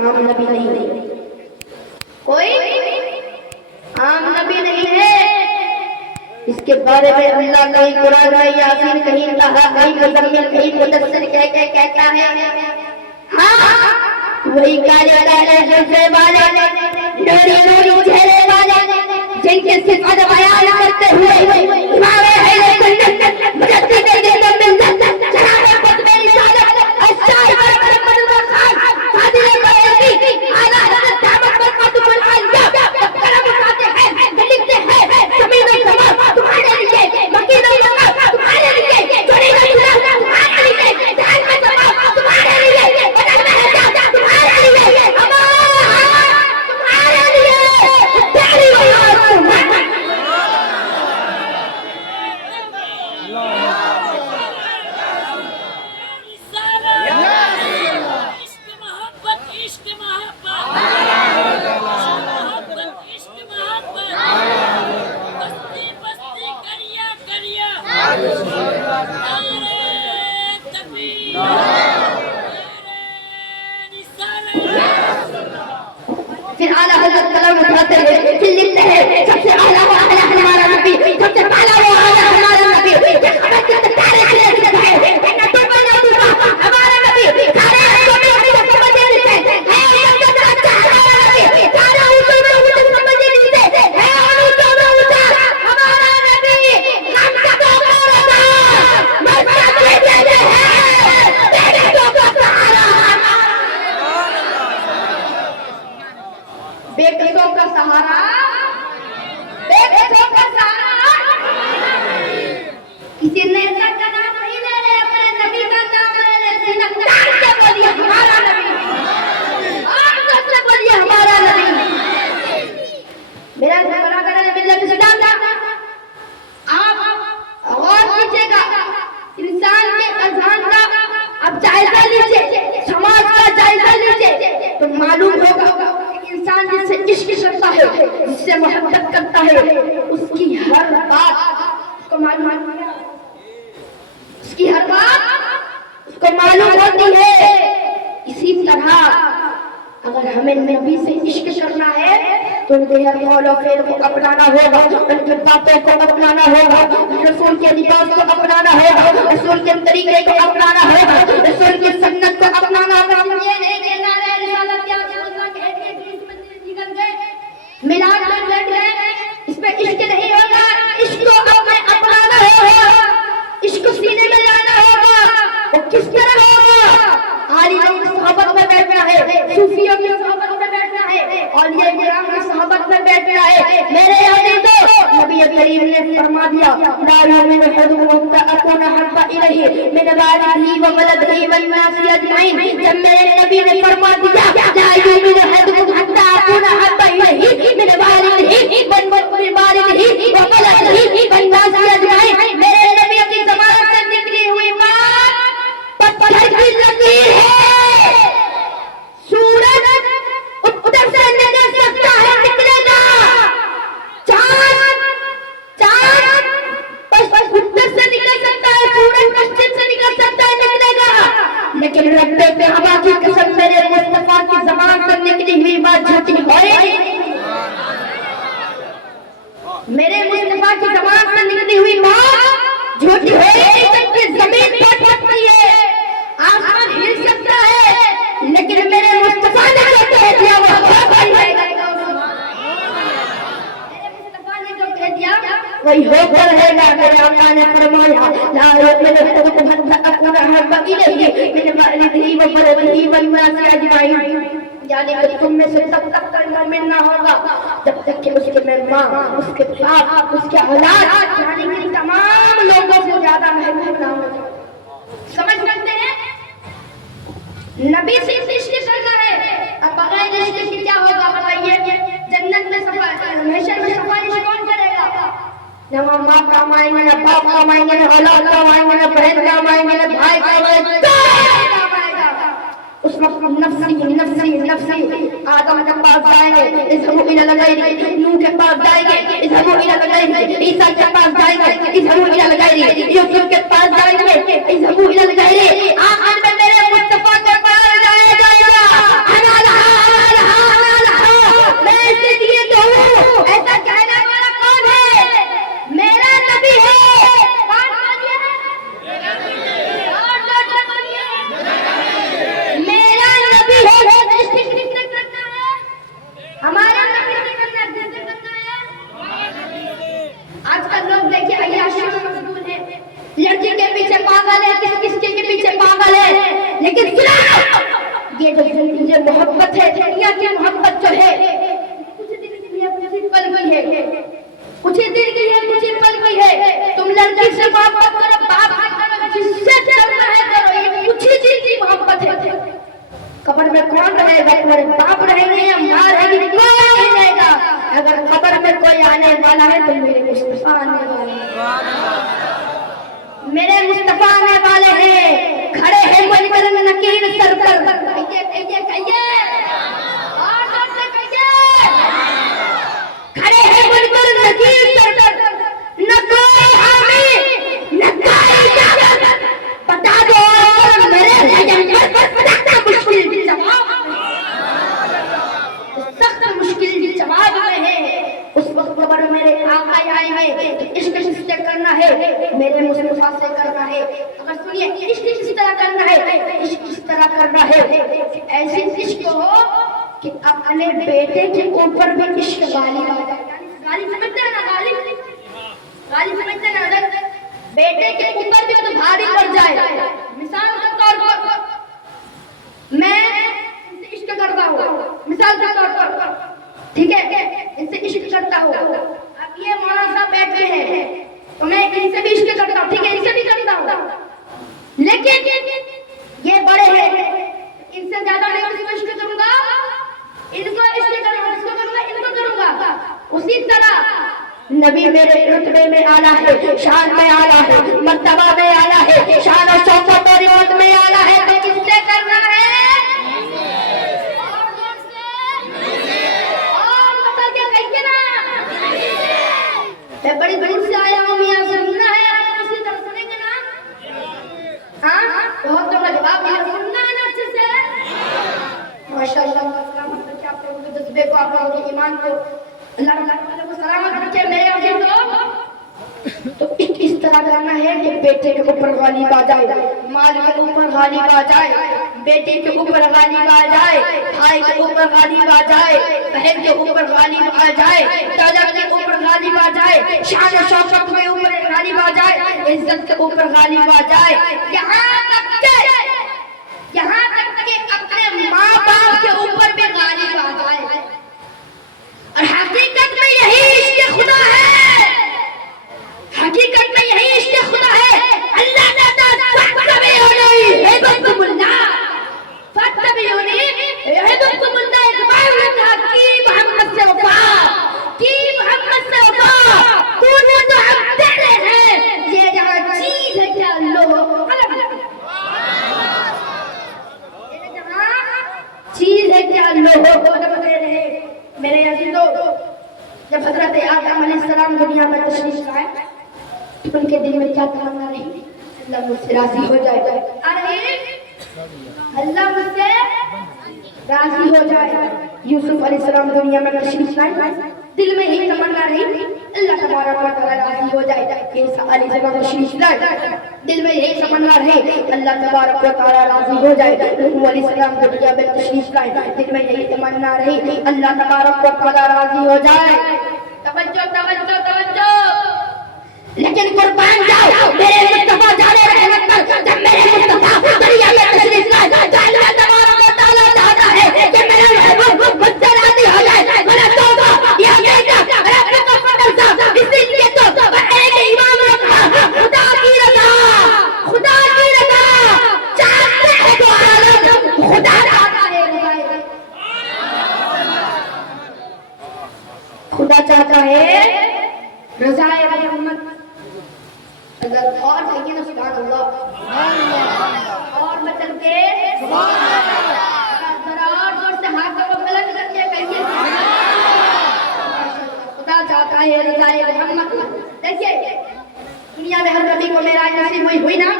आम नबी नहीं है, कोई आम नबी नहीं है। इसके बारे में अल्लाह कहीं कुरान में यासीन, कहीं तहा, कहीं मुज़म्मिल, कहीं मुदस्सिर कहता है। हाँ, वही काले काले जुल्फ़े वाले, नूरी नूरी चेहरे वाले, जिनके सिफ़ात बयान करते हुए हमारे अहले सुन्नत मुजद्दिद मिल्लत जनाब ख़ुतबे रिसालत अस्साहिब मुहम्मद खान फादिल बरेलवी आला हज़रत दामत बरकातुहुल आलिया करम खाते हैं, लिखते हैं ज़मीन और समा तुम्हारे लिए, मकीन और मका तुम्हारे लिए, चोरी और चुरा तुम्हारे लिए, जान में समा तुम्हारे लिए, बदन में हजा तुम्हारे लिए, तुम्हारे लिए तेरी औलाद तुम्हारे। फिर आला हज़रत कलम उठाते हैं, फिर लिखते हैं सबसे आला वो आला हमारा नबी, सबसे पहला वो आला हमारा नबी, ये खबर के तारे से है ना तो बना दूंगा हमारा नबी, सारे को में समझ लेते हैं, है सबसे अच्छा हमारा नबी, सारा उनको में समझ लेते हैं, है उनको में ऊंचा हमारा नबी, हम सब को रजा मस्जिद में देते हैं, तेरे को सहारा बेकसों का सहारा, बेकसों का सहारा। किसी ने का नाम नहीं ले रहे, अपने नबी का नाम ले रहे, सीना तान के बोलिए हमारा नबी, आवाज़ से बोलिए हमारा नबी। मेरा बराबर है मिल्लत इस्लाम का, आप गौर कीजिएगा इंसान के अज़हान का अब जायजा लीजिए, समाज का जायजा लीजिए तो मालूम होगा इंसान जिससे इश्क करता है, जिससे मोहब्बत करता है, उसकी हर बात उसको मालूम होती है। इसी तरह अगर हमें नबी से इश्क करना है तो उनके हर कौल और फ़िल को अपनाना होगा, उनकी बातों को अपनाना होगा, रसूल के लिबास को अपनाना होगा, रसूल के तरीके को अपनाना होगा, रसूल की सुन्नत को अपनाना होगा। ये नहीं कहना है रिसालत क्या मिलाद में बैठ गए, इस पे इश्क नहीं होगा, इश्क को अपनाना होगा, इश्क सीने में लाना होगा। वो किस तरह होगा? आलियों की सोहबत में बैठना है, सूफियों की सोहबत में बैठना है, औलिया किराम की सोहबत में बैठना है। मेरे अज़ीज़ों, नबी करीम ने फरमा दिया, ला युमिनु अहदुकुम हत्ता अकूना हब्बा इलैहि मिन वालिदिही व वलदिही वन नासि अजमईन। जब मेरे नबी ने फरमा दिया, ला युमिनु अहदुकुम हत्ता अकूना हब्बा इलैहि मिन वालिदिही वन वालिदिही व वलदिही वन नासि अजमईन, मेरे नबी की ज़बान से निकली हुई बात पत्थर की लकीर है। सूरज उत्तर से निकल सकता है, निकलेगा, चांद उत्तर से निकल सकता है, सूरज पश्चिम से निकल सकता है, निकलेगा, लेकिन रब्बे पे हवा की कसम मेरे मुस्तफा की ज़बान से निकली हुई बात झूठी होएगी। मेरे मुस्तफा की ज़बान से निकली हुई बात झूठी होएगी, क्योंकि जमीन फट सकती है, आसमान हिल सकता है, लेकिन मेरे मुस्तफा ने जो कह दिया वो वही होकर रहेगा। मेरे आका ने फरमाया, ला युमिनु अहदुकुम हत्ता अकूना अहब्बा इलैहि मिन वालिदिही व वलदिही वन नासि अजमईन। यानी कि तुम में से तब तक मोमिन ना होगा जब तक कि उसके मेहमान, उसके बाप, उसके औलाद, यानी कि तमाम लोगों से ज्यादा महबूब ना हो। समझ सकते हैं? नबी से इश्क करना है, अब बगैर इश्क के क्या होगा बताइए? जन्नत में महशर में सफारिश कौन करेगा? न माँ काम आएंगे, न बाप काम आएंगे, न औलाद काम आएंगे, न बहन काम आएंगे, न भाई काम आएंगे। उस वक्त नफ्सी नफ्सी नफ्सी आदम के पास जाएंगे, इज़हबू इला गैरी, नूह के पास जाएंगे, इज़हबू इला गैरी, ईसा के पास जाएंगे, इज़हबू इला गैरी, यूसुफ के पास जाएंगे, इज़हबू इला गैरी। आखिर में मेरे मुस्तफा के पास जाया जाएगा, अना लहा मोहब्बत है, दुनिया की मोहब्बत जो है कुछ दिन के लिए, कुछ ही पल की है, कुछ ही दिन की है, कुछ ही पल की है। तुम लड़की से मोहब्बत करो, बाप से करो, जिससे करना है करो, ये कुछ ही दिन की मोहब्बत है। कब्र में कौन रहेगा? तुम्हारे बाप रहेंगे या माँ रहेगी? कोई नहीं रहेगा। अगर कब्र में कोई आने वाला है तो मेरे मुस्तफा आने वाले हैं, मेरे मुस्तफा आने वाले हैं। खड़े हैं मुनकर नकीर सर पर, कहिए कहिए कहिए, और जोर से कहिए, खड़े हैं मुनकर नकीर सर पर, न कोई हामी न कोई इजाजत, बता दो और मेरे जन्नत पर सख्त मुश्किल जवाब, सख्त मुश्किल जवाब में है। उस वक्त कब्र मेरे आका आएंगे, इश्क किससे करना है? मेरे मुस्तफा से करना है। अगर सुनिए, इश्क किस तरह करना है? इश्क किस तरह करना है? ऐसी इश्क हो कि अपने बेटे के ऊपर भी इश्क गालिब आ जाए। गालिब समझते हैं ना? गालिब समझते हैं ना? बेटे के ऊपर भी तो भारी पड़ जाए। मिसाल के तौर पर मैं इनसे इश्क करता हूँ, मिसाल के तौर पर, ठीक है, इनसे इश्क करता हूँ। अब ये मौलाना साहब बैठे हैं तो मैं इनसे भी इश्क करता हूँ, ठीक है, इनसे भी करता हूँ, लेकिन ये बड़े हैं, इनसे ज्यादा मैं इसको इश्क करूंगा, इनको इश्क करूंगा, इसको करूंगा, इनको करूंगा। उसी तरह नबी मेरे रुतबे में आला है, शान में आला है, मर्तबा में आला है, शान और शौकत और इज्जत में आला है, तो किससे करना है? मैं बड़ी दूर से आया हूँ, मियाँ सुनना है, आप उसी तरह सुनेंगे ना? हाँ, बहुत तो जवाब दिया, सुनना है ना अच्छे से? माशाअल्लाह, मतलब कि आप लोगों के जज्बे को, आप लोगों के ईमान को अल्लाह को सलामत रखे। मेरे अजीजों, तो इस तरह करना है कि बेटे के ऊपर गालिब आ जाए, माल के ऊपर गालिब आ जाए, बेटे के ऊपर गालिब आ जाए, भाई के ऊपर गालिब आ जाए, बहन के ऊपर गालिब आ जाए, दादा के ऊपर गालिब आ जाए, शान और शौकत के ऊपर गालिब आ जाए, इज्जत के ऊपर गालिब आ जाए, यहाँ तक के अपने माँ बाप के ऊपर भी गालिब आ जाए। और हकीकत में यही इश्क़ खुदा है, हकीकत में यही इश्क़ खुदा है। अल्लाह ने चीज है क्या लोग रहे। मेरे अजीजों, जब हजरत आदम अलैहिस्सलाम दुनिया में तशरीफ लाए, उनके दिल में क्या तमन्ना रही? अल्लाह मुझसे राजी हो जाए, अरे अल्लाह मुझसे राजी हो जाए। यूसुफ अलैहिस्सलाम दुनिया में तशरीफ लाए, दिल में ही तमन्ना रही अल्लाह तबारक व तआला राजी हो जाए। ईसा अलैहिस्सलाम तशरीफ लाए, दिल में यही तमन्ना रही अल्लाह तबारक व तआला राजी हो जाए। नूह अलैहिस्सलाम दुनिया में तशरीफ लाए, दिल में यही तमन्ना रही अल्लाह तबारक व तआला राजी हो जाए। तवज्जो तवज्जो तवज्जो, लेकिन कुर्बान जाओ मेरे मुस्तफा जाने रहमत पर, जब मेरे मुस्तफा दुनिया में तशरीफ लाए, अल्लाह तबारक व तआला चाहता है कि मेरा महबूब मुझसे राजी हो जाए। मेरा तौबा या बेटा मेरा फजल सा, इसलिए तो एक इमाम रखा, खुदा की रज़ा, खुदा की रज़ा चाहते हैं तो आलम खुदा चाहता है, खुदा चाहता है रज़ाए मोहम्मद। अगर और कहिए ना सुभान अल्लाह, और बचल के जरा और जोर से हाथ को बुलंद करके कहिए खुदा चाहता है रज़ाए मोहम्मद। देखिए दुनिया में हर नबी को मेराज नसीब हुई ना,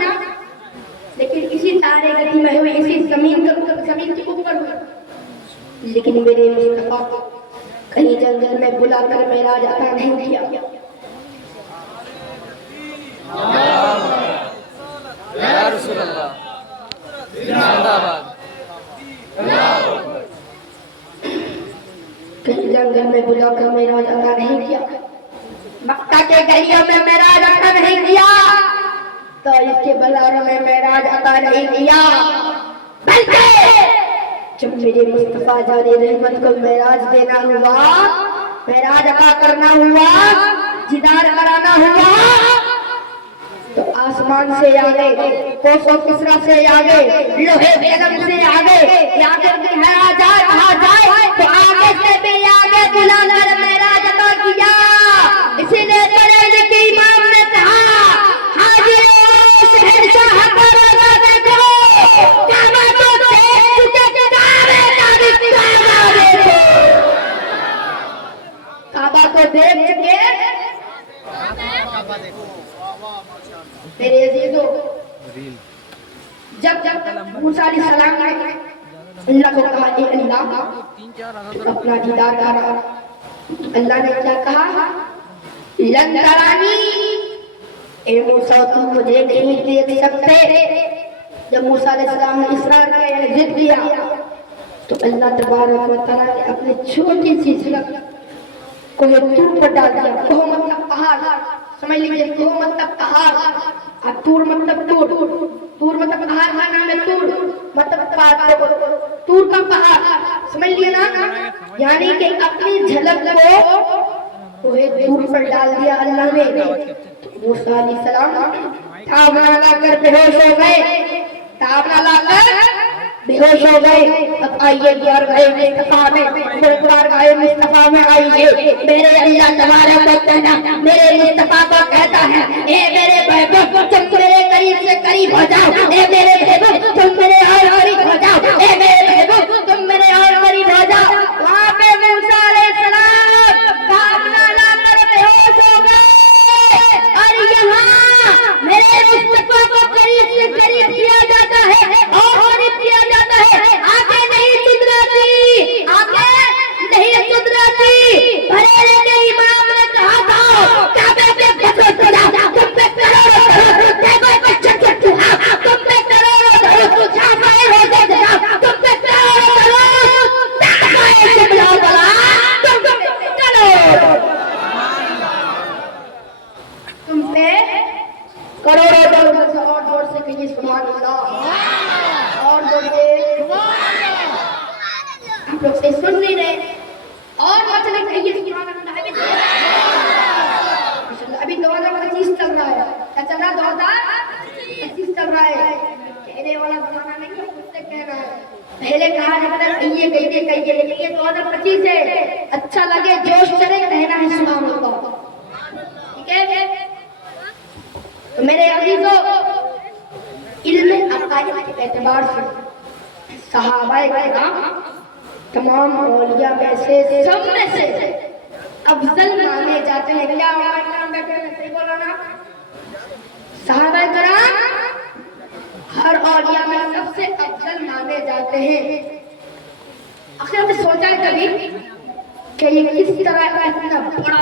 लेकिन इसी तारे गति में हुई, इसी जमीन के ऊपर हुई, लेकिन मेरे मुस्तफा को कहीं जंगल में बुलाकर मेराज अता नहीं किया। या रसूल अल्लाह, जिंदाबाद। कहीं जंगल में बुलाकर मेराज अता नहीं किया, मक्का के गलियों में मेराज अता नहीं किया, तो इसके बाजारों में मेराज अता नहीं किया, बल्कि जब मेरे मुस्तफा जाने रहमत को मेराज देना हुआ, मेराज अता करना हुआ, दीदार कराना हुआ, तो आसमान से आगे, कोसों किसरा से आगे, लोहे बेगम से आगे, आगे दिखाया जाए कहा जाए तो आगे से भी आगे बुलाकर मेराज अता किया। इसीलिए बरेली के इमाम ने कहा, हाजिर शहंशाह का रोजा देखो, काबा को देख चुके काबे का भी काबा देखो, काबा को देख चुके मेरे अजीजों, जब मूसा अलैहिस्सलाम ने अल्लाह को कहा, ए अल्लाह अपना दीदार करा, अल्लाह ने क्या कहा, लन तरानी, ए मूसा तुम मुझे नहीं देख सकते। जब मूसा अलैहिस्सलाम ने इसरार किया यानी जिद किया, तो अल्लाह तबारक व तआला ने अपनी छोटी सी झलक को तूर पर डाल दिया। कोह मतलब पहाड़, समझ लीजिए, कोह मतलब पहाड़ और तूर मतलब तूर, तूर मतलब पहाड़ का नाम है, तूर मतलब पहाड़, तूर का पहाड़, समझ लिए ना। यानी कि अपनी झलक को कोहे तूर पर डाल दिया अल्लाह ने। तो मूसा अलैहिस्सलाम ताबना लाकर बेहोश हो गए, ताबना लाकर बेहोश हो गए। अब आइए द्वारगाह मुस्तफा में, द्वारगाह मुस्तफा में आइए। मेरे अल्लाह तबारक व तआला मेरे मुस्तफा को कहता है, ए मेरे महबूब तुम मेरे करीब से करीब हो जाओ, ए मेरे महबूब तुम मेरे और करीब हो जाओ, ए मेरे महबूब तुम मेरे और करीब हो जाओ। वहाँ पे मूसा अलैहिस्सलाम ताबना लाकर बेहोश हो गए और यहाँ मेरे मुस्तफा को करीब से करीब किया जाता है और करीब किया जाता है। आगे नहीं सुधराती, आगे नहीं सुधराती। बरेली के इमाम ने कहा था, काबे पे बचो तुझा, तुम पे करोड़ों देखो बच्चे के तुझा, तुम पे करोड़ों तुझा फाए हो जाएगा, तुम पे करोड़ों ताकाए से बुलाओ बला, तुम पे करोड़ों, तुम पे करोड़ों। और जोर से कहिए सुभान अल्लाह, और जोर से। आप लोग से सुन नहीं रहे, और मतलब कहिए सुभान अल्लाह। अभी 2025 चल रहा है, क्या चल रहा है? 2025 चल रहा है। कहने वाला जमाना नहीं है, उससे कह रहा है। पहले कहा जाता है कहिए कहिए कहिए, लेकिन ये 2025 है, अच्छा लगे जोश चले कहना है सुभान अल्लाह, ठीक है। तो मेरे अजीजों, इल्म अकायद के एतबार से सहाबाए किराम तमाम औलिया में से सब में से अफजल माने जाते हैं। क्या बैठे हैं, सही बोलो ना। सहाबाए किराम हर औलिया में सबसे अफजल माने जाते हैं। आखिर आपने सोचा है कभी कि ये किस तरह का इतना बड़ा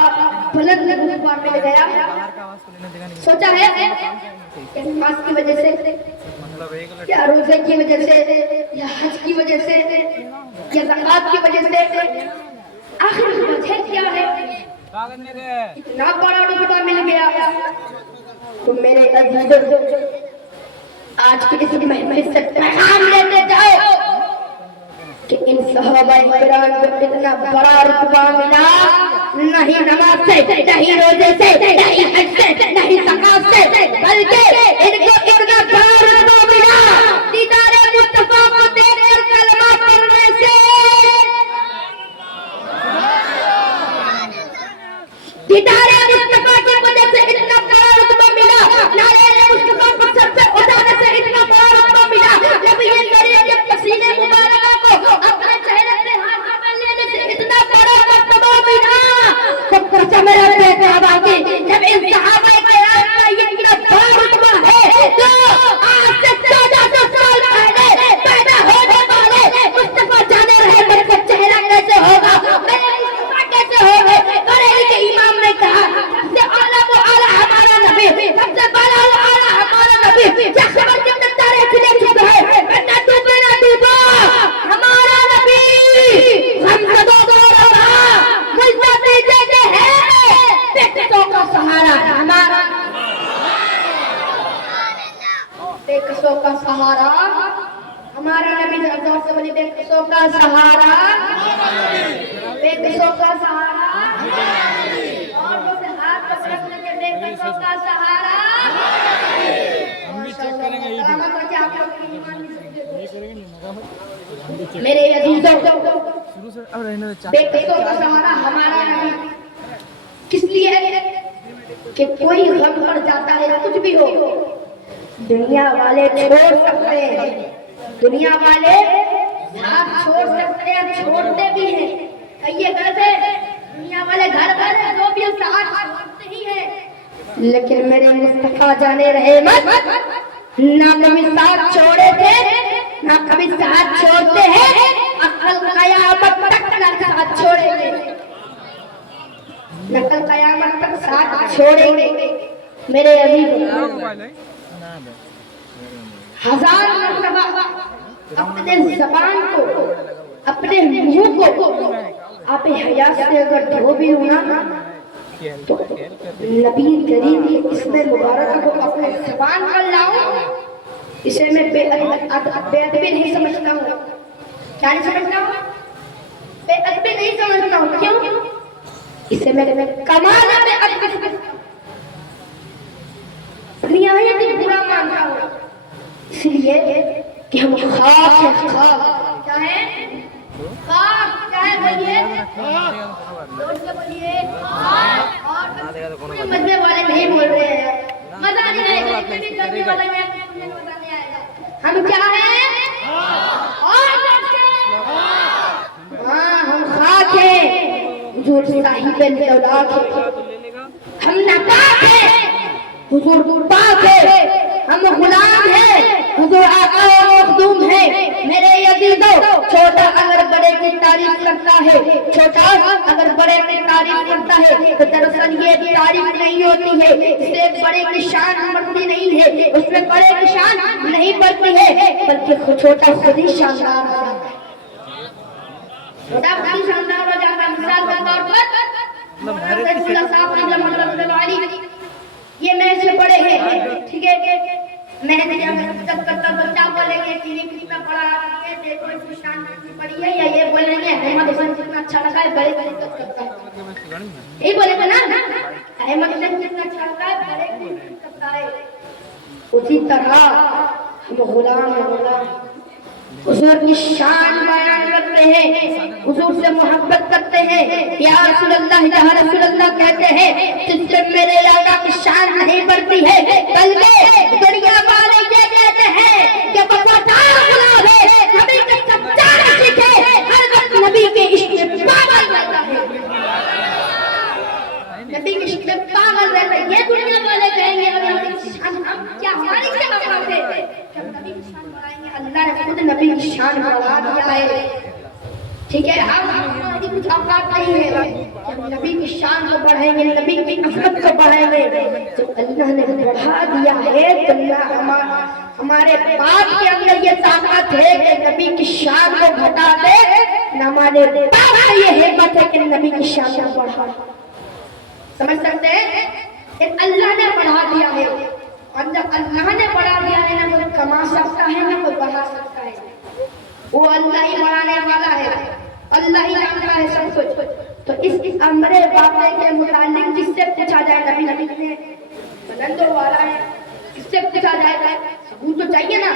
बुलंद रुतबा मिल गया? सोचा है? नमाज की वजह से, या रोजे की वजह से, या हज की वजह से, या ज़कात की वजह से? आखिर वजह क्या है इतना बड़ा रुतबा मिल गया? तो मेरे अजीजों, आज की इस महफिल से पैगाम लेते जाओ कि इन सहाबाए किराम को इतना बड़ा रुतबा मिला, नहीं नमाज से, नहीं रोजे से, नहीं हज से, नहीं ज़कात से, बल्कि इनको इतना बड़ा रुतबा मिला दीदारे मुस्तफा को देखकर कलमा पढ़ने से। दीदारे मुस्तफा की वजह से इतना बड़ा रुतबा मिला, नारे मुस्तफा को सबसे उठाने से इतना बड़ा रुतबा मिला। जब ये करिए जब पसीने मुबारक को अपने चेहरे पे हाथ में लेने से इतना बड़ा रुतबा मिला, तो कसम है बेकाबा की, जब इन सहाबाए किराम का ये इतना बड़ा रुतबा है, तो आज से 1400 साल पहले पैदा होने वाले मुस्तफा जाने रहमत का चेहरा कैसे होगा, मेरे मुस्तफा कैसे होंगे? बरेली के इमाम ने कहा, सबसे आला वो आला हमारा नबी, सबसे बड़ा वो आला हमारा नबी, क्या खबर जब तक तारे खिले चुप है, वरना डूबे ना डूबो हमारा नबी, गमज़दों को रहा मुल्ताती देते हैं बेकसों का सहारा हमारा, बेकसों का सहारा हमारा नबी जोर से बोले बेकसों का सहारा, बेकसों का सहारा, और वो से हाथ पकड़ के बेकसों का सहारा। हम भी चेक करेंगे ये करामत करके आप लोग की ईमान नहीं सकते। मेरे अजीजों, शुरू से अब रहने दे। बेकसों का सहारा हमारा नबी किस लिए है कि कोई गम पड़ जाता है, कुछ भी हो, दुनिया वाले छोड़ सकते हैं, दुनिया वाले साथ छोड़ सकते हैं, छोड़ते भी हैं। कहिए कैसे? दुनिया वाले घर पर जो भी साथ छोड़ते ही हैं, लेकिन मेरे मुस्तफा जाने रहे मत, ना कभी साथ छोड़े थे, ना कभी साथ छोड़ते हैं, अकल कयामत तक ना साथ छोड़ेंगे, नकल कयामत तक साथ छोड़ेंगे। मेरे अजीज, हजार मर्तबा अपने जबान को, अपने मुंह को आप हया से अगर धो भी हो ना, तो नबी करीम की इसमें मुबारक को अपने जबान पर लाओ, इसे मैं बेअदबी नहीं समझता हूँ। क्या नहीं समझता हूँ? बेअदबी नहीं समझता हूँ। क्यों? इसे मैं कमाल में निहायत बुरा मानता हूँ, इसलिए कि हम खाक है, खाक। क्या है? खाक। क्या है? बोलिए, जोर से बोलिए। और मजने वाले नहीं बोल रहे हैं, मजा नहीं आएगा, इतनी करने वाले में मजा नहीं आएगा। हम क्या हैं? और हाँ, हम खाक हैं, हुजूर साहिब औलाद है, हम नापाक है, हुजूर पाक है, हम गुलाम है, हुजूर आका और मखदूम है। मेरे अजीजों, छोटा अगर बड़े की तारीफ करता है, छोटा अगर बड़े की तारीफ करता है, तो दरअसल ये तारीफ नहीं होती है, इससे बड़े की शान बढ़ती नहीं है, उसमें बड़े की शान नहीं बढ़ती है, बल्कि छोटा खुद ही शानदार हो जाता है, छोटा खुद ही शानदार हो जाता है। मिसाल के तौर पर ये मेरे से बड़े हैं, ठीक है? मैं जब करता बच्चा बोलेंगे कि ये कितना बड़ा है, देखो इसकी शान कितनी बड़ी है, या ये बोलेंगे अहमद हुसैन कितना अच्छा लगा है, बड़े की इज्जत करता है, यही बोलेंगे ना, अहमद हुसैन कितना अच्छा लगा है, बड़े की इज्जत करता है। उसी तरह हम गुलाम हैं, गुलाम हुजूर की शान बयान करते हैं, हुजूर से मोहब्बत करते हैं, या रसूल अल्लाह, या रसूल अल्लाह कहते हैं, जिससे मेरे आका की शान नहीं बढ़ती है, बल्कि दुनिया वाले ये कहते हैं कि वफादार गुलाम है, नबी के सच्चा आशिक है, हर वक्त नबी के इश्क में पागल रहता है, नबी के इश्क में पागल रहता है। ये दुनिया वाले कहेंगे हम क्या, हमारी क्या औकात है, हम नबी की शान बढ़ाएंगे, अल्लाह ने खुद नबी की शान बढ़ा दिया है, ठीक है? हमारी कुछ औकात नहीं है, हम नबी की शान को बढ़ाएंगे, नबी की अज़मत को बढ़ाएंगे, जो अल्लाह ने बढ़ा दिया है, तो हमारे बाप के अंदर ये ताकत है कि नबी की शान को घटा दे, न हमारे बाप में ये हिम्मत है कि नबी की शान को बढ़ा। समझ सकते हैं? अल्लाह ने बढ़ा दिया है, और जब अल्लाह ने बढ़ा दिया है, ना कोई कमा सकता है, ना कोई बढ़ा सकता है, वो अल्लाह ही बढ़ाने वाला है, अल्लाह ही जानता है सब कुछ। तो इस अमरे वाक़े के मुतालिक किससे पूछा जाए? नबी ने बुलंद वाला है, किससे पूछा जाएगा? सबूत तो चाहिए ना।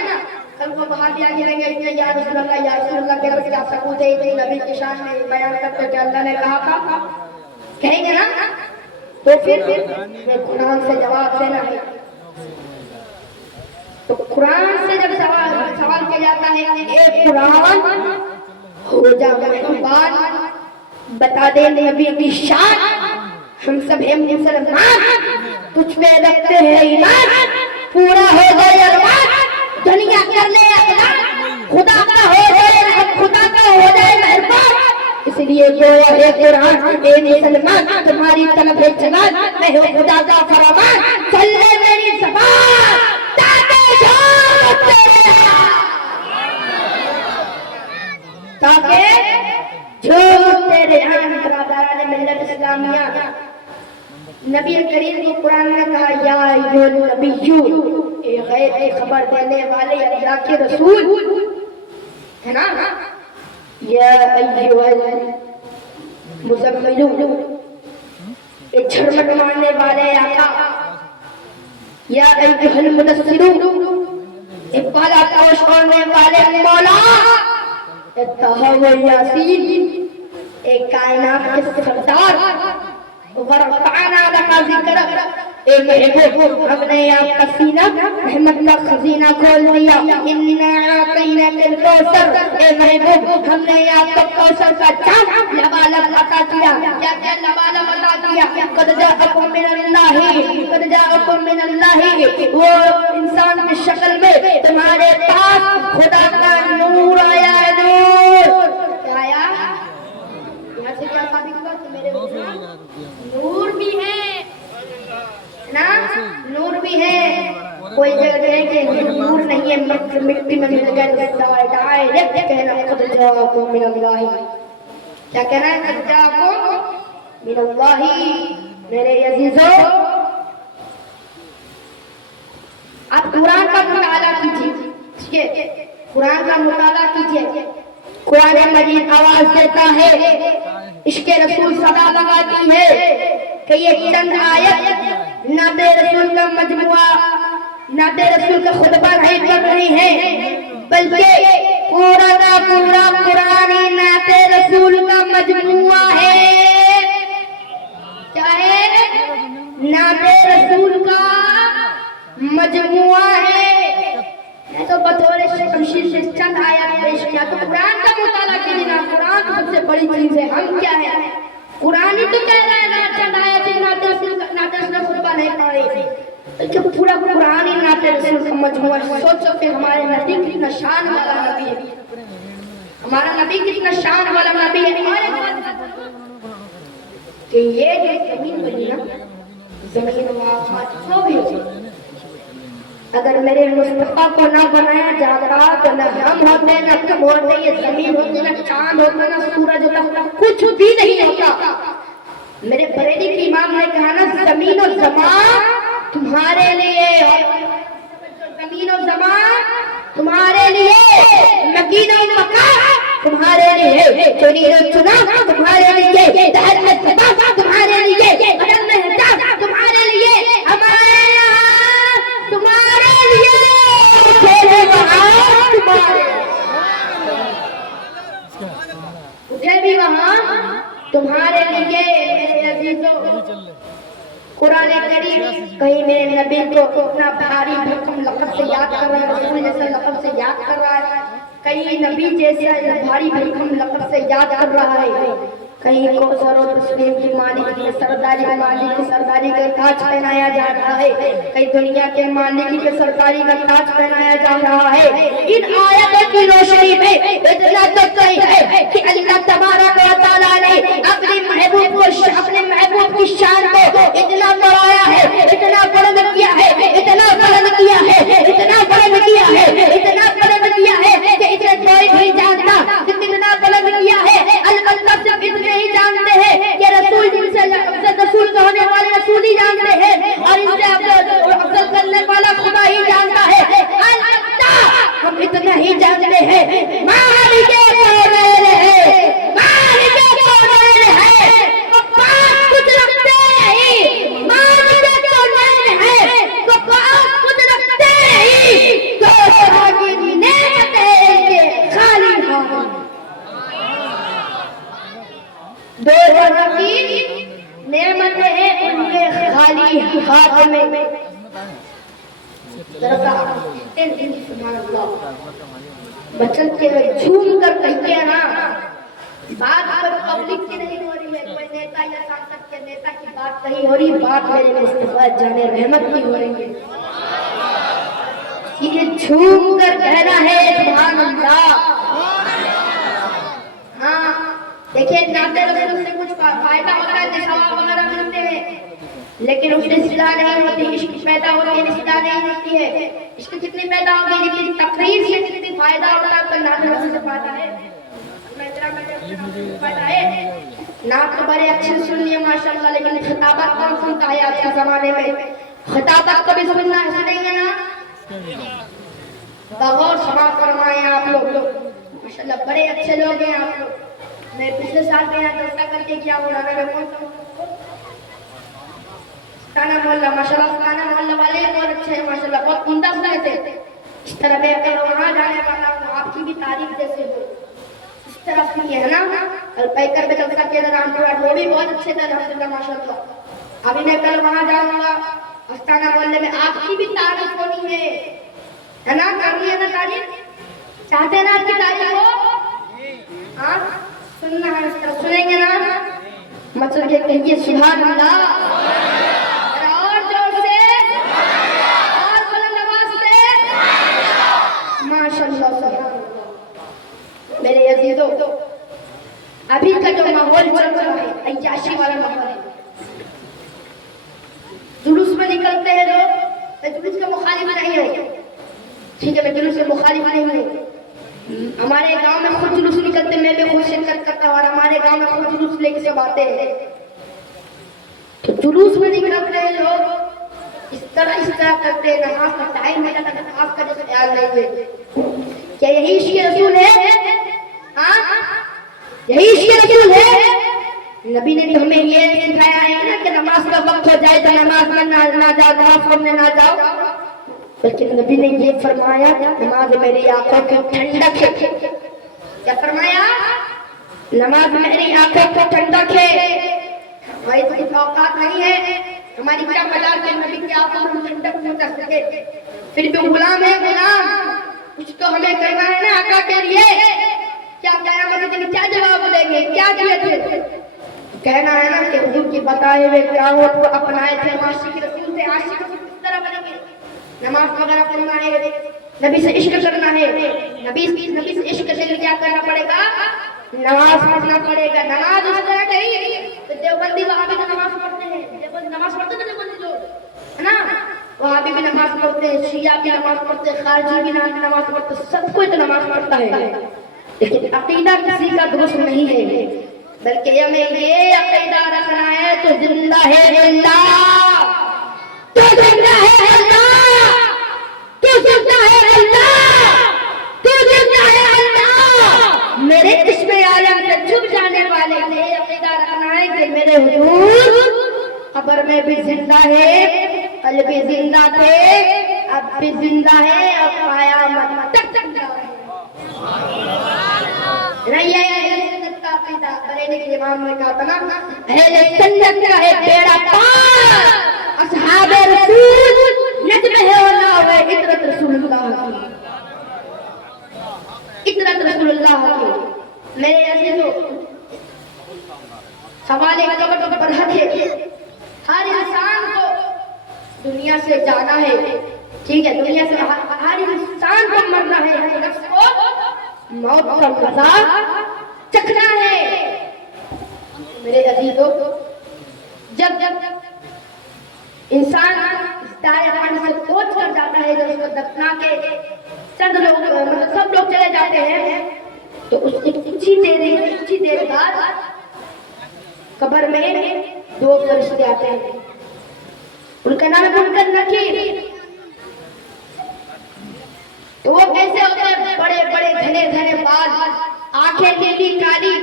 कल को बाहर भी आगे रहेंगे, इसलिए या रसूल अल्लाह, या रसूल अल्लाह के क्या सबूत है? इतनी नबी की शान में बयान करते कि अल्लाह ने कहा था, कहेंगे ना, तो फिर कुरान से जवाब देना है। तो कुरान से जब सवाल किया जाता है, ए कुरान हो जा बात बता दे नबी की शान, हम सब हैं मुसलमान, तुझ पे रखते हैं ईमान, पूरा हो जाए अरमान, दुनिया कर ले अकलान, खुदा का हो जाए, खुदा का हो जाए मेहरबान, इसलिए जो है कुरान, ए मुसलमान तुम्हारी तलब है जवान, मैं हूँ खुदा का फरमान, चल ले मेरी ज़बान ताकि जो तेरे बरादरान मिल्लत इस्लामिया, नबी करीम को कुरान ने कहा, या अय्युहन नबिय्यु, ए गैब की खबर देने वाले अल्लाह के रसूल, है ना? या अय्युहल मुज़म्मिलू, ये झरमट मारने वाले आका, या अय्युहल मुदस्सिरू, ये पाला पोश करने वाले मौला, ये तहव्वुल यासीन, एक कायनात के सरदार, वरफ़अना लका ज़िक्रक, एक महबूब, हमने आपका सीना रहमत का खजीना खोल दिया। इन्ना आतैनाकल कौसर, ए महबूब, हमने आपको कौसर का जाम लबालब अता किया। क्या क्या लबालब अता किया? क़द जाअकुम मिनल्लाहि, क़द जाअकुम मिनल्लाहि, वो इंसान की शक्ल में तुम्हारे पास खुदा का नूर आया है। नूर क्या आया? यहाँ से क्या साबित हुआ कि मेरे नूर भी है ना, नूर भी है। कोई जगह है कि नूर नहीं है, मिट्टी में मिल गए, डायरेक्ट कहना क़द जाअकुम मिनल्लाहि। क्या कहना है? क़द जाअकुम मिनल्लाहि। मेरे अजीजों, आप कुरान का मुताला कीजिए, ठीक है? कुरान का मुताला कीजिए। कुरान मजीद आवाज देता है, इश्क़े रसूल सदा लगाती है कि ये चंद आयत नाते रसूल का मजमुआ, नाते रसूल का खुतबा नहीं कर रही है, बल्कि पूरा का पूरा कुरान ही नाते रसूल का मजमुआ है। क्या है? नाते रसूल का मजमुआ है। मैं तो बतौर शमशीर से चंद आयत पेश किया, तो कुरान का मुताला कीजिए ना। कुरान तो सबसे बड़ी चीज है। हम क्या है? कुरान ही तो कह रहा है ना चंद आयत नाते रसूल का खुतबा नहीं पढ़ रही, कि पूरा कुरान ही नाते रसूल का मजमुआ है। सोचो कि हमारे नबी कितना शान वाला नबी है, हमारा नबी कितना शान वाला नबी है। कि ये जो जमीन बनी ना, जमीन जो भी, अगर मेरे मुस्तफा को ना बनाया जाता तो न हम होते, न तुम होते, ये जमीन होती, न चांद होता, न सूरज होता, कुछ भी नहीं होता। मेरे बरेली के इमाम ने कहा ना, जमीन और ज़मान तुम्हारे लिए, जमीन और ज़मान तुम्हारे लिए, मकीन और मकान तुम्हारे लिए, चुनी और चुना तुम्हारे लिए, दहर में सबा तुम्हारे लिए, बदन में हिजाब तुम्हारे लिए, हमारे यहाँ तुम्हारे लिए, तेरे वहाँ तुम्हारे, उठे भी वहाँ तुम्हारे लिए। मेरे अजीजों, कुरान करीम कहीं मेरे नबी को इतना भारी भरकम लक़ब से याद कर रहा है, रसूल जैसे लक़ब से याद कर रहा है, कहीं नबी जैसे भारी भरकम लक़ब से याद कर रहा है, कहीं कौसर और तस्लीम की मालिक की सरदारी, मालिक की सरदारी का ताज पहनाया जा रहा है, कहीं दुनिया के मालिक की सरदारी का ताज पहनाया जा रहा है। इन आयतों की रोशनी में इतना तो सही है कि अल्लाह तबारक व तआला ने अपने महबूब को, अपने महबूब की शान को इतना बढ़ाया है, इतना बुलंद किया है, इतना बुलंद किया है, इतना बुलंद किया है, इतना बुलंद किया है कि इसे कोई नहीं जानता। कितना बुलंद किया है, अल्लाह सिर्फ इतने ही जानते हैं कि रसूल जिनसे रसूल कहने वाले रसूल ही जानते हैं, और इनसे अफजल करने वाला खुदा ही जानता है। अल्लाह हम इतना ही जानते हैं, मालिक कौनैन है, मालिक कौनैन है, वो पास कुछ रखते नहीं, मालिक कौनैन है, वो पास कुछ रखते नहीं, तो आगे की नेमत है खाली हाथ, दो जगह की नेमत है उनके खाली हाथ में। बच्चन के झूम कर कहिए ना, बात पर पब्लिक की नहीं हो रही है, कोई नेता या सांसद के नेता की बात नहीं हो रही, बात मेरे मुस्तफा जाने रहमत की हो रही है। ये झूम कर कहना है सुभान अल्लाह। हाँ देखिए, नाते रसूल से कुछ फायदा होता है, सवाब वगैरह मिलते हैं, लेकिन उससे सिला नहीं होती, इश्क पैदा होती है, सिला नहीं होती है। इश्क कितनी पैदा होगी, लेकिन तकरीर से कितनी फायदा होता है, तो नाते रसूल से फायदा है, फायदा है। नात तो बड़े अच्छे सुनिए माशाल्लाह, लेकिन खिताबत कौन सुनता है आज के जमाने में? खिताबत कभी सुनना सुनेंगे ना, बगौर समाप्त फरमाए आप लोग। माशाल्लाह बड़े अच्छे लोग हैं आप लोग। मैं पिछले साल में यहाँ जलसा करके क्या उड़ाना रखा ताना मोहल्ला, माशाल्लाह ताना मोहल्ला वाले बहुत अच्छे हैं माशाल्लाह, बहुत उम्दा सुनाए थे। इस तरह मैं अगर वहाँ जाने वाला हूँ आपकी भी तारीफ जैसे हो इस तरह की है ना। और पैकर में जलसा किया था वो भी बहुत अच्छे थे अल्हम्दुलिल्लाह माशाल्लाह। अभी मैं कल वहाँ जाऊँगा अस्ताना मोहल्ले में, आपकी भी तारीफ होनी है ना, करनी है ना तारीफ, चाहते हैं ना आपकी तारीफ हो? हाँ सुनना है, इस तरह सुनेंगे ना मतलब ये कहिए सुभान अल्लाह और जोर से और बुलंद आवाज से माशाल्लाह सुभान अल्लाह। मेरे अजीजों अभी का जो माहौल चल रहा है अय्याशी वाला माहौल है, जुलूस में निकलते हैं लोग, मैं जुलूस का मुखालिफ नहीं हूँ, ठीक है मैं जुलूस के मुखालिफ नहीं हूँ। हमारे गांव में खुद जुलूस निकलते, मैं भी खुद शिरकत करता हूँ और हमारे गांव में खुद जुलूस लेके सब आते हैं। तो जुलूस में निकल रहे लोग इस तरह करते हैं, नमाज का टाइम है नमाज का जैसे ख्याल नहीं है। क्या यही इश्क़ रसूल है? हाँ यही इश्क़ रसूल है। नबी ने हमें ये सिखाया है ना कि नमाज का वक्त हो जाए तो नमाज में ना जाओ, नमाज पढ़ने ना जाओ, बल्कि नबी ने ये फरमाया नमाज मेरी आंखों की ठंडक है। क्या फरमाया? नमाज मेरी आंखों की ठंडक है। हमारी तो औकात नहीं है, हमारी क्या मजाल के नबी की आंखों में ठंडक पहुंचा सके, फिर भी गुलाम है गुलाम, कुछ तो हमें करना है ना आका के लिए। क्या कयामत के दिन क्या जवाब देंगे, क्या किए थे? कहना है ना कि हुजूर की बताए हुए कामों को अपनाए थे, आशिक रसूल थे, आशिक रसूल किस तरह बनेंगे? नमाज वगैरह पढ़ना है, नबी से इश्क करना है, नबी से इश्क के लिए क्या करना पड़ेगा? नमाज पढ़ना पड़ेगा। नमाज उस तरह नहीं तो देवबंदी वहां भी नमाज पढ़ते हैं, देवबंदी नमाज पढ़ते हैं, देवबंदी लोग है ना वहां भी नमाज पढ़ते हैं, शिया भी नमाज पढ़ते हैं, खारजी भी नमाज पढ़ते हैं, सब कोई तो नमाज पढ़ता है, लेकिन अकीदा किसी का दुरुस्त नहीं है। बल्कि हमें ये अकीदा रखना है तो जिंदा है अल्लाह, तो जिंदा है अल्लाह, तो जिंदा है अल्लाह, तो जिंदा है अल्लाह। मेरे इसमें आलम से छुप जाने वाले ने अकीदा रखना है कि मेरे हुजूर कब्र में भी जिंदा है, कल भी जिंदा थे, अब भी जिंदा है, अब क़यामत तक जिंदा है। नहीं है सुन्नत का अकीदा, बरेली के इमाम ने कहा था ना अहले सुन्नत का है बेड़ा पार, असहाबे रसूल नजम है वला है इतरत रसूलुल्लाह की, इतरत रसूलुल्लाह की। मेरे अजीजों सवाल एक कबट पर हक है, हर इंसान को दुनिया से जाना है, ठीक है दुनिया से हर इंसान को मरना है, हर नफ्स को मौत का मजा चखना है। मेरे अजीजों जब इंसान दायरा से सोच कर जाता है, जब उसको दफना के चंद लोग मतलब सब लोग चले जाते हैं, तो उसके कुछ ही देर बाद कब्र में दो फरिश्ते आते हैं, उनका नाम है मुनकर नकीर। तो वो कैसे होते हैं? बड़े बड़े घने बाल, आंखें नीली काली,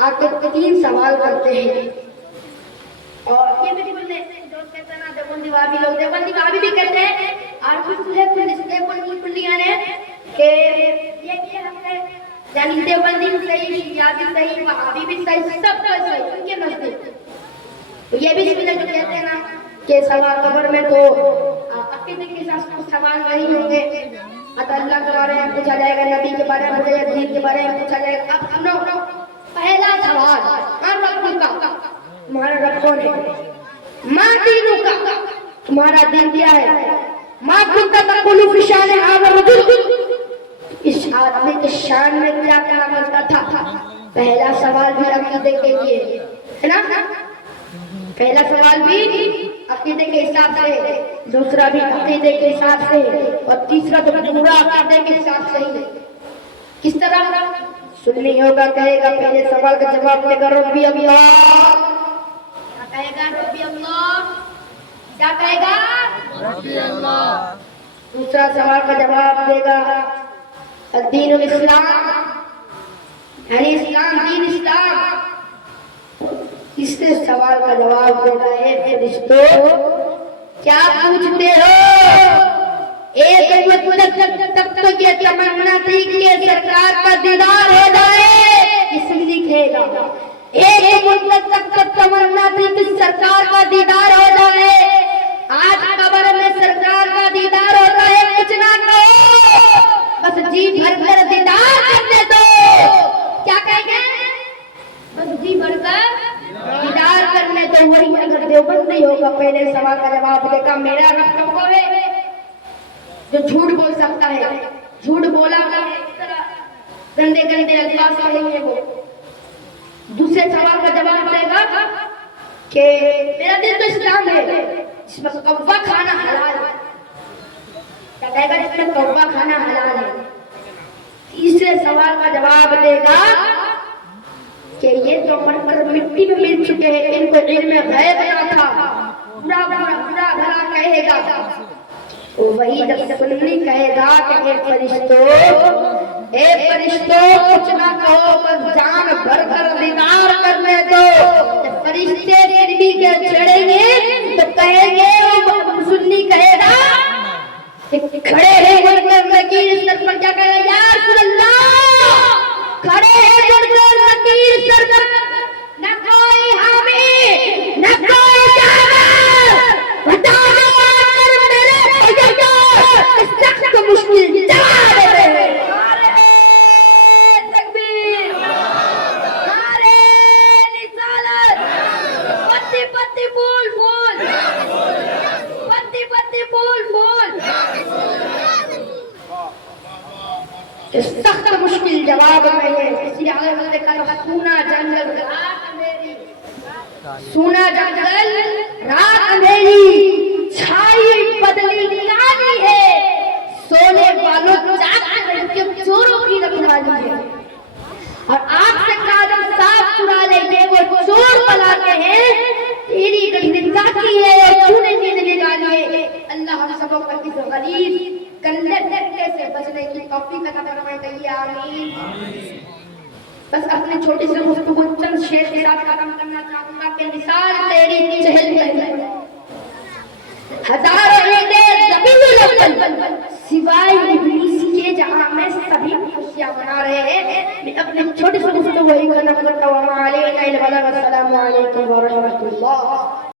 आके तीन सवाल करते हैं। और ये भी बोलते हैं जो कहते हैं ना देवबंदी वाबी लोग, देवबंदी वाबी भी कहते हैं और कुछ है पुलिया ने कि ये हमने यानी देवबंदी भी सही, शिया भी सही, वहाबी भी सही, सब सही उनके नजदीक। तो ये भी जो कहते हैं ना कि सवाल कब्र में तो अकीदे के साथ सवाल नहीं होंगे, अल्लाह के बारे में पूछा जाएगा, नबी के बारे में, दीन के बारे में पूछा जाएगा। अब सुनो पहला सवाल, रब्बुका तुम्हारा रब कौन है? माँ दीनु का तुम्हारा दीन क्या है? माँ कुंता तकुलु फी शान हाज़ा रजुल इस आदमी के शान में क्या कहा करता था? पहला सवाल भी अकीदे के लिए है ना, पहला सवाल भी अकीदे के हिसाब से, दूसरा भी अकीदे के हिसाब से, और तीसरा तो पूरा अकीदे के हिसाब से ही। किस तरह सुन्नी होगा कहेगा पहले सवाल का जवाब देगा रब्बी अल्लाह, क्या कहेगा? रब्बी अल्लाह। क्या कहेगा? रब्बी अल्लाह। दूसरा सवाल का जवाब देगा दीन इस्लाम यानी इस्लाम, दीन इस्लाम। इससे सवाल का जवाब देना है फरिश्तों, क्या पूछते हो? एक मुद्दत तक तो ये तमन्ना थी कि सरकार का दीदार हो जाए, इसमें लिखेगा। एक मुद्दत तक तो तमन्ना थी कि सरकार का दीदार हो जाए, आज कब्र में सरकार का दीदार होता है, कुछ ना कहो, बस जी भरकर दीदार करने दो। क्या कहेंगे? बस जी भरकर दीदार करने दो। वही अगर देवबंदी होगा, पहले सवाल का जवाब देगा, मेरा रब कब होवे जो झूठ बोल सकता है, झूठ बोला गंदे गंदे अल्फाज कहेंगे वो। दूसरे सवाल का जवाब देगा कि मेरा दिल तो इस्लाम है, इसमें कौवा खाना हलाल है। क्या कहेगा? इसमें कौवा खाना हलाल है। तीसरे सवाल का जवाब देगा कि ये जो मरकर मिट्टी में मिल चुके हैं, इनको इल्म गैब ना था, बुरा बुरा भला कहेगा। तो वही जब सुन्नी कहेगा कि फरिश्तों कुछ ना कहो, बस जान भर कर दीदार करने दो। जब फरिश्ते नबी के छेड़ेंगे तो कहेंगे, सुन्नी कहेगा खड़े हैं बढ़कर नकीर सर पर, क्या कहेगा? या रसूल अल्लाह, खड़े हैं बढ़कर नकीर सर पर, न कोई हामी न कोई जावर, बता दो सख्त मुश्किल जवाब है। तकबीर, नारे निसालत, पत्ती पत्ती फूल फूल, पत्ती पत्ती फूल फूल। सख्त मुश्किल जवाब है। इसलिए आगे हमने कहा सूना जंगल रात अंधेरी, सूना जंगल रात अंधेरी, छाई बदली निरानी है, सोने वालों के चोरों की रखवाली है। और आपसे काजल साफ चुरा लेंगे वो चोर पलाते हैं, तेरी गंदा की है और तूने नींद निकाली है। अल्लाह हम सबों को इस गलीज गंदे धक्के से बचने की तौफीक अता फरमाए। आमीन। बस अपनी छोटी सी गुफ्तगू चंद शेर के साथ खत्म करना चाहूंगा कि मिसाल तेरी चहल पहल, हजारों सिवाय इब्लीस के जहां में सभी खुशियां मना रहे हैं। मैं अपने छोटे से गुफ्तगू वही खत्म करता हूं। अस्सलामु अलैकुम व रहमतुल्लाह।